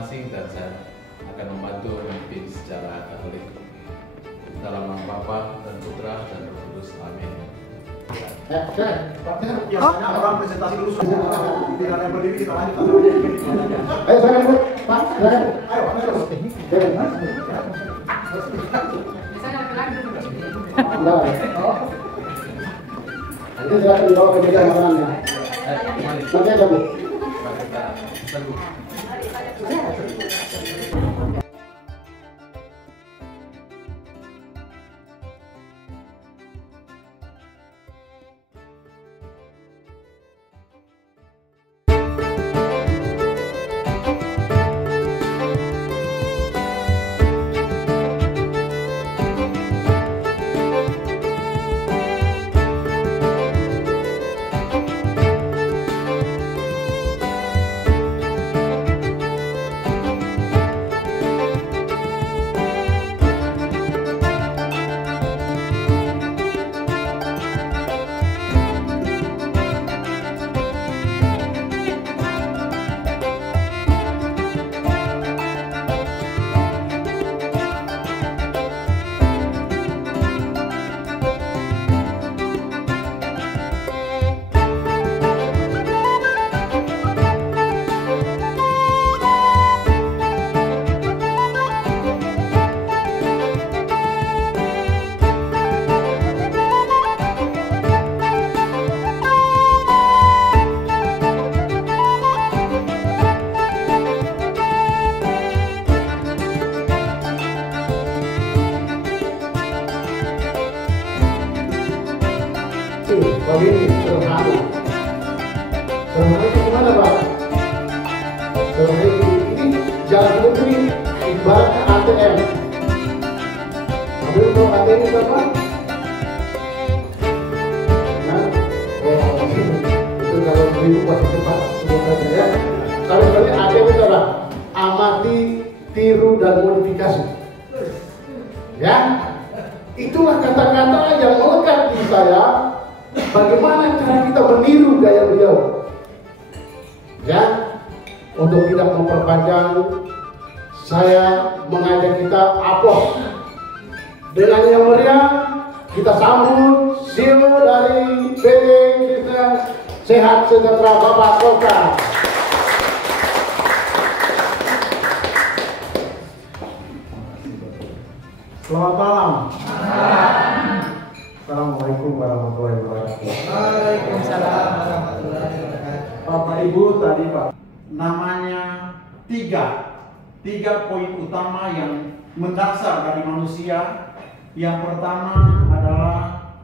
masing-masing dan saya akan membantu memimpin secara Katolik. Dalam nama Bapa dan Putra dan Roh Kudus. Amin. Biasanya orang presentasi dulu biar ada yang berdiri kita lanjut. Ayo silakan Bu. Pak, silakan. Ayo, ayo. Nanti silakan dibawa ke meja makanannya. Nanti aja Bu. Begini, sederhana. Sederhana itu gimana Pak? Sederhana ini jalan putri ibaratnya ATM. Tapi untuk ATM itu apa? Nah, itu kalau beli buat cepat semuanya ya. Kalau sebenarnya ATM itu apa? Amati, tiru dan modifikasi. Ya, itulah kata-kata yang melekat di saya. Bagaimana cara kita meniru gaya beliau? Ya, untuk tidak memperpanjang, saya mengajak kita aplos dengan yang meriah. Kita sambut CEO dari PT Kristen Sehat Sejahtera Bapak Kolka. Selamat malam. Assalamualaikum warahmatullahi wabarakatuh. Waalaikumsalam warahmatullahi wabarakatuh. Bapak Ibu tadi Pak, namanya tiga poin utama yang mendasar dari manusia. Yang pertama adalah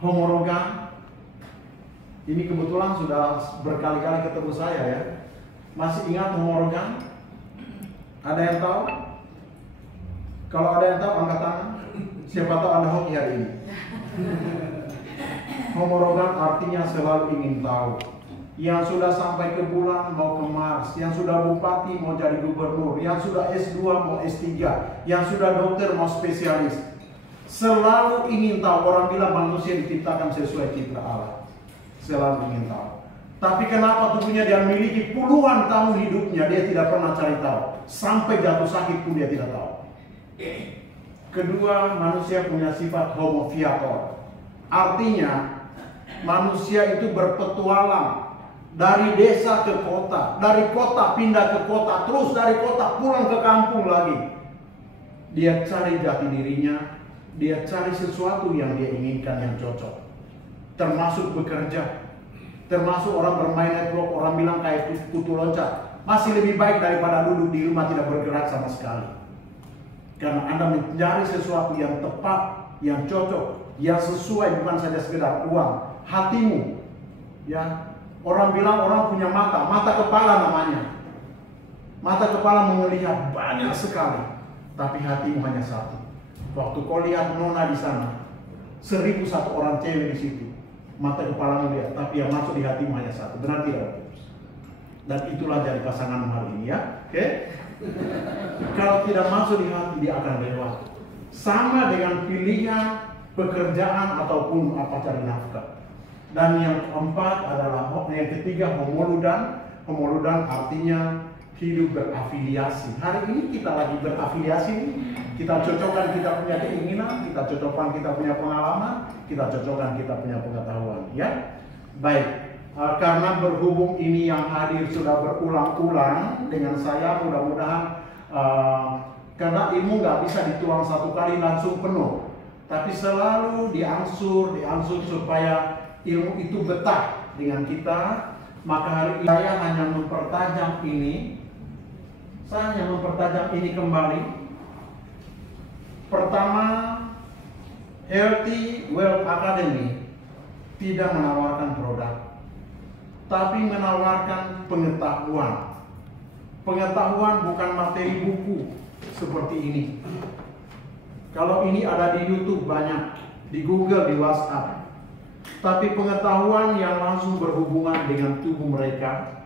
homologa. Ini kebetulan sudah berkali-kali ketemu saya ya. Masih ingat homologa? Ada yang tahu? Kalau ada yang tahu angkat tangan. Siapa tahu Anda hoki hari ini. Homologan artinya selalu ingin tahu. Yang sudah sampai ke bulan mau ke Mars, yang sudah bupati mau jadi gubernur, yang sudah S2 mau S3, yang sudah dokter mau spesialis. Selalu ingin tahu. Orang bilang manusia diciptakan sesuai cipta Allah. Selalu ingin tahu. Tapi kenapa tubuhnya dia miliki puluhan tahun hidupnya dia tidak pernah cari tahu. Sampai jatuh sakit pun dia tidak tahu. Kedua, manusia punya sifat homo viator. Artinya, manusia itu berpetualang dari desa ke kota, dari kota pindah ke kota, terus dari kota pulang ke kampung lagi. Dia cari jati dirinya, dia cari sesuatu yang dia inginkan yang cocok. Termasuk bekerja, termasuk orang bermain network, orang bilang kayak kutu loncat. Masih lebih baik daripada duduk di rumah tidak bergerak sama sekali. Karena Anda mencari sesuatu yang tepat, yang cocok, yang sesuai, bukan saja sekedar uang, hatimu. Ya, orang bilang orang punya mata kepala namanya. Mata kepala melihat banyak sekali, tapi hatimu hanya satu. Waktu kau lihat nona di sana, 1001 orang cewek di situ, mata kepalamu lihat, tapi yang masuk di hatimu hanya satu. Benar tidak? Dan itulah jadi pasangan hari ini ya, oke? Kalau tidak masuk di hati, dia akan lewat. Sama dengan pilihan pekerjaan ataupun apa cari nafkah. Dan yang keempat adalah, yang ketiga homologan. Homoludang artinya hidup berafiliasi. Hari ini kita lagi berafiliasi nih. Kita cocokkan kita punya keinginan, kita cocokkan kita punya pengalaman, kita cocokkan kita punya pengetahuan. Ya, baik. Karena berhubung ini yang hadir sudah berulang-ulang dengan saya, mudah-mudahan karena ilmu nggak bisa dituang satu kali langsung penuh, tapi selalu diangsur supaya ilmu itu betah dengan kita. Maka hari ini saya hanya mempertajam ini. Saya hanya mempertajam ini kembali. Pertama, Healthy Wealth Academy tidak menawarkan produk, tapi menawarkan pengetahuan. Pengetahuan bukan materi buku seperti ini. Kalau ini ada di YouTube banyak, di Google, di WhatsApp. Tapi pengetahuan yang langsung berhubungan dengan tubuh mereka.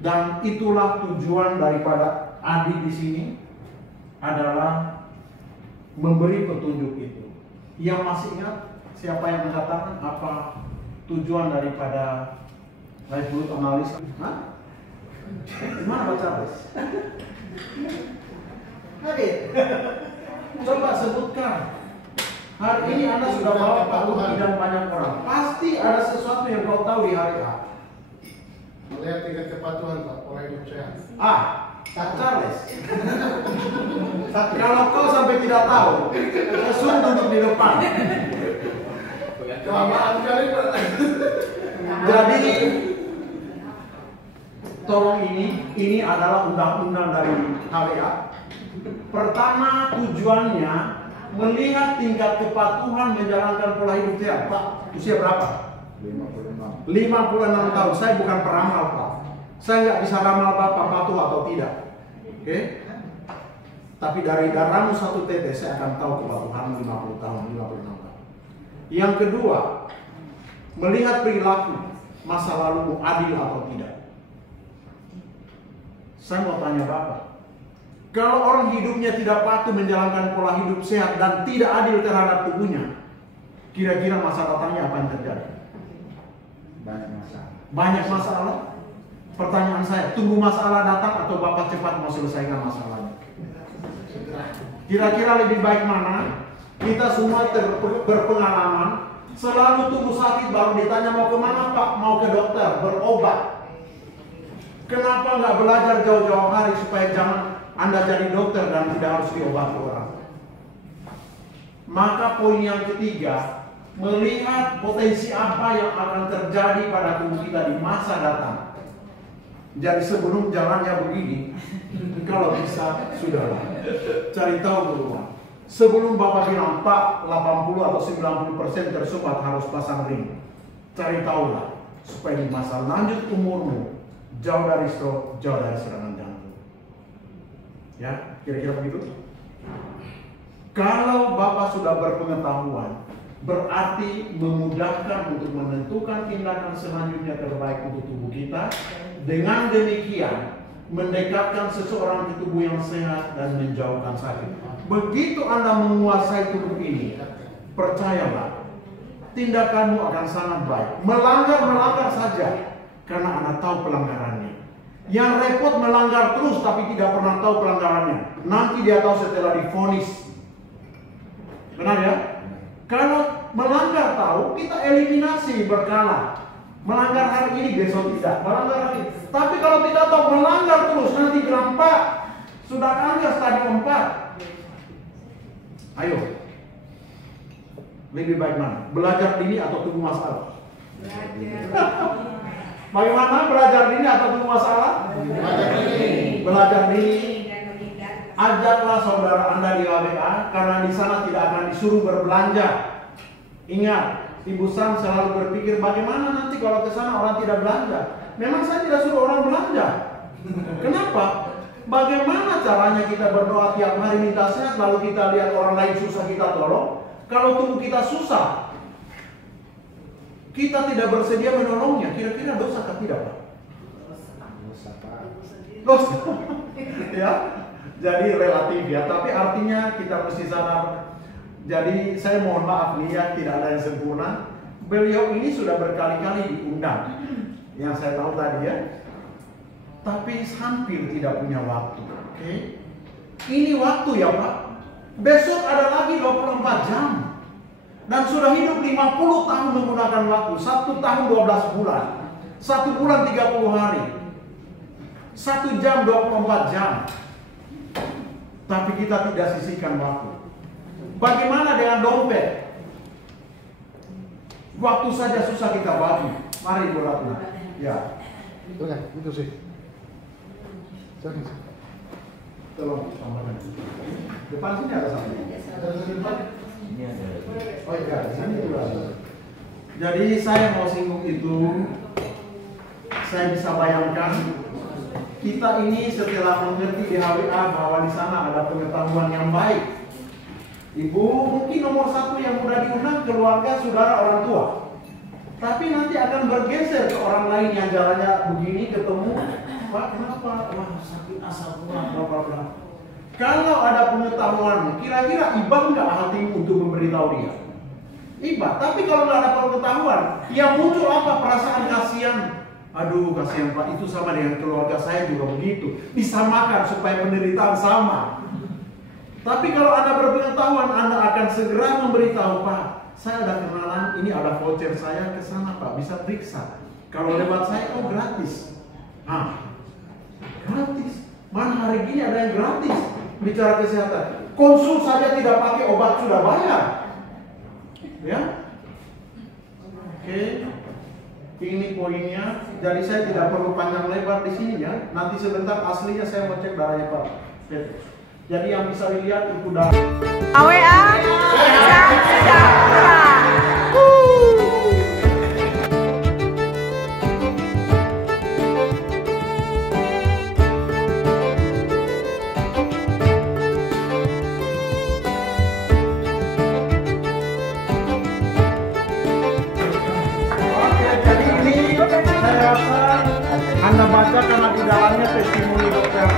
Dan itulah tujuan daripada Adi di sini adalah memberi petunjuk itu. Yang masih ingat siapa yang mengatakan apa tujuan daripada life root analysis? Gimana Pak Charles? Hadir. Coba sebutkan. Hari ini Anda sudah bawa Pak Uki dan banyak orang. Pasti ada sesuatu yang kau tahu di hari A. Melihat tingkat kepatuhan Pak, pola hidup sehat. Pak Charles. Kalau kau sampai tidak tahu, saya suruh duduk di depan. Kelamaan kali Pak. Jadi tolong ini adalah undang-undang dari HWA. Pertama tujuannya melihat tingkat kepatuhan menjalankan pola hidup sehat. Pak, usia berapa? 56 tahun. Saya bukan peramal Pak. Saya nggak bisa ramal Bapak patuh atau tidak. Oke? Tapi dari darahmu satu tetes saya akan tahu kepatuhan 50 tahun, 56 tahun. Yang kedua, melihat perilaku masa lalumu adil atau tidak. Saya mau tanya Bapak, kalau orang hidupnya tidak patuh menjalankan pola hidup sehat dan tidak adil terhadap tubuhnya, kira-kira masa datangnya apa yang terjadi? Banyak masalah. Pertanyaan saya, tunggu masalah datang atau Bapak cepat mau selesaikan masalahnya? Kira-kira lebih baik mana? Kita semua berpengalaman, selalu tunggu sakit baru ditanya mau kemana Pak? Mau ke dokter, berobat. Kenapa nggak belajar jauh-jauh hari supaya jangan Anda jadi dokter dan tidak harus diobati orang? Maka poin yang ketiga, melihat potensi apa yang akan terjadi pada tubuh kita di masa datang. Jadi sebelum jalannya begini, kalau bisa sudahlah cari tahu dulu. Sebelum Bapak bilang Pak 80 atau 90% tersumbat harus pasang ring, cari tahulah supaya di masa lanjut umurmu jauh dari stroke, jauh dari serangan jantung. Ya, kira-kira begitu. Kalau Bapak sudah berpengetahuan, berarti memudahkan untuk menentukan tindakan selanjutnya terbaik untuk tubuh kita. Dengan demikian, mendekatkan seseorang ke tubuh yang sehat dan menjauhkan sakit. Begitu Anda menguasai tubuh ini, percayalah, tindakanmu akan sangat baik. Melanggar saja, karena Anda tahu pelanggarannya. Yang repot melanggar terus tapi tidak pernah tahu pelanggarannya. Nanti dia tahu setelah divonis. Benar ya? Kalau melanggar tahu, kita eliminasi berkala. Melanggar hari ini, besok tidak. Melanggar hari ini. Tapi kalau tidak tahu melanggar terus, nanti bilang Pak, sudah kanker stadium 4. Ayo. Lebih baik mana? Belajar dini atau tunggu masalah? Bagaimana belajar dini atau tunggu masalah? Belajar dini. Ajaklah saudara Anda di HBA, karena di sana tidak akan disuruh berbelanja. Ingat, Ibu Sam selalu berpikir bagaimana nanti kalau ke sana orang tidak belanja. Memang saya tidak suruh orang belanja. Kenapa? Bagaimana caranya kita berdoa tiap hari minta sehat, lalu kita lihat orang lain susah kita tolong? Kalau tubuh kita susah, kita tidak bersedia menolongnya. Kira-kira dosa atau tidak, Pak? Dosa. Ya. Jadi relatif ya, tapi artinya kita mesti sadar. Jadi saya mohon maaf nih ya, tidak ada yang sempurna. Beliau ini sudah berkali-kali diundang. Yang saya tahu tadi ya, tapi hampir tidak punya waktu. Oke? Ini waktu ya Pak. Besok ada lagi 24 jam. Dan sudah hidup 50 tahun menggunakan waktu. 1 tahun 12 bulan. 1 bulan 30 hari. 1 jam 24 jam. Tapi kita tidak sisihkan waktu. Bagaimana dengan dompet? Waktu saja susah kita bagi. Mari Bu Ratna. Ya. Oke, itu sih. Jangan. Tolong tambahkan. Depan sini ada satu. Ini ada. Oh iya, di sini juga ada. Jadi saya mau singgung itu. Saya bisa bayangkan kita ini setelah mengerti di HWA bahwa di sana ada pengetahuan yang baik. Ibu mungkin nomor 1 yang mudah diundang keluarga, saudara, orang tua. Tapi nanti akan bergeser ke orang lain yang jalannya begini ketemu, Pak kenapa? Wah sakit asam urat, bla bla bla. Kalau ada pengetahuan, kira-kira ibah nggak hatimu untuk memberitahu dia? Ibah. Tapi kalau nggak ada pengetahuan, yang muncul apa? Perasaan kasihan. Aduh kasihan Pak, itu sama dengan keluarga saya juga begitu. Disamakan supaya penderitaan sama. Tapi kalau Anda berpengetahuan, Anda akan segera memberitahu, Pak, saya ada kenalan, ini ada voucher saya ke sana Pak, bisa periksa. Kalau lewat saya, oh gratis. Gratis. Mana hari gini ada yang gratis? Bicara kesehatan. Konsul saja tidak pakai obat sudah bayar. Ya? Oke. Ini poinnya. Jadi saya tidak perlu panjang lebar di sini ya. Nanti sebentar aslinya saya mau cek darahnya Pak Petrus. Jadi yang bisa dilihat itu darah. AWA Salam Sejahtera. Oke, jadi ini saya rasa Anda baca karena di dalamnya testimoni dokter